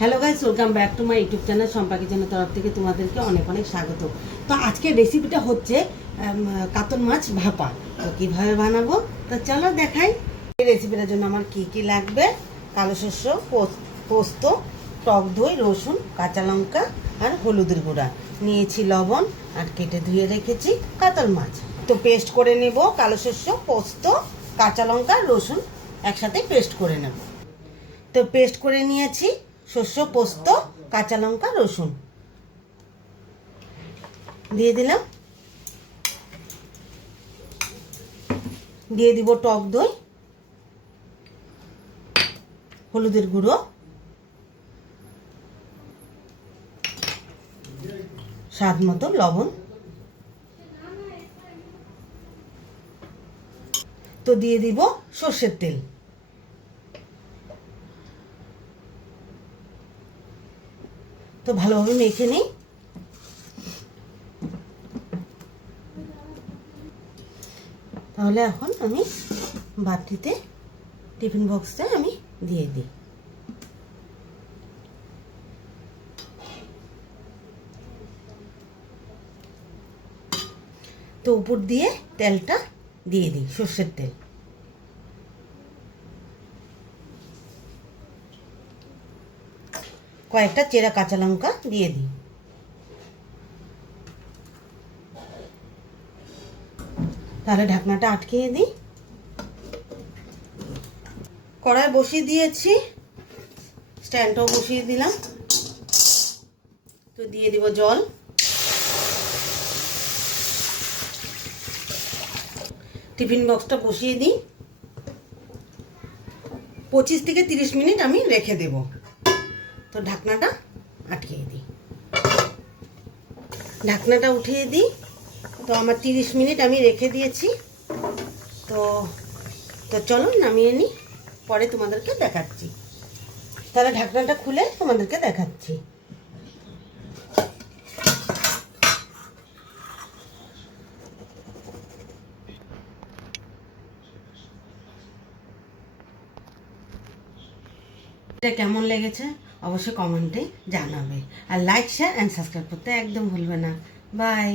Hello guys, welcome back to my YouTube channel. সম্পাকি চ্যানেলের তরফ থেকে তোমাদেরকে অনেক অনেক স্বাগত। তো আজকের রেসিপিটা হচ্ছে কাতল মাছ ভাপা। তো কীভাবে বানাবো তো চলো দেখাই। এই রেসিপিটার জন্য আমার কি কি লাগবে: কালো শস্য, পোস্ত, টক দই, রসুন, কাঁচা লঙ্কা আর হলুদের গুঁড়া, নিয়েছি লবণ আর কেটে ধুয়ে রেখেছি কাতল মাছ। তো পেস্ট করে নেব কালো শস্য, পোস্ত, কাঁচা লঙ্কা, রসুন একসাথে পেস্ট করে নেব। তো পেস্ট করে নিয়েছি শস্য, পোস্ত, কাঁচা লঙ্কা, রসুন দিয়ে দিলাম। দিয়ে দিব টক দই, হলুদের গুঁড়ো, স্বাদ মতো লবণ। তো দিয়ে দিব সর্ষের তেল। তো ভালোভাবে মেখে নিই। তাহলে এখন আমি বাটিতে, টিফিন বক্সে আমি দিয়ে দিই। তো উপর দিয়ে তেলটা দিয়ে দিই, সর্ষের তেল। কয়েকটা চেরা কাঁচা লঙ্কা দিয়ে দিই। তাহলে ঢাকনাটা আটকিয়ে দিই। কড়াই বসিয়ে দিয়েছি, স্ট্যান্ডটাও বসিয়ে দিলাম। তো দিয়ে দিব জল। টিফিন বক্সটা বসিয়ে দিই। 25 থেকে 30 মিনিট আমি রেখে দেব। তো ঢাকনাটা আটকিয়ে দিই। ঢাকনাটা উঠিয়ে দিই। তো আমার 30 মিনিট আমি রেখে দিয়েছি। তো তো চলো নামিয়ে নিই, পরে তোমাদেরকে দেখাচ্ছি। তাহলে ঢাকনাটা খুলে তোমাদেরকে দেখাচ্ছি। এটা কেমন লেগেছে অবশ্যই কমেন্টে জানাবে, আর লাইক, শেয়ার অ্যান্ড সাবস্ক্রাইব করতে একদম ভুলবে না। বাই।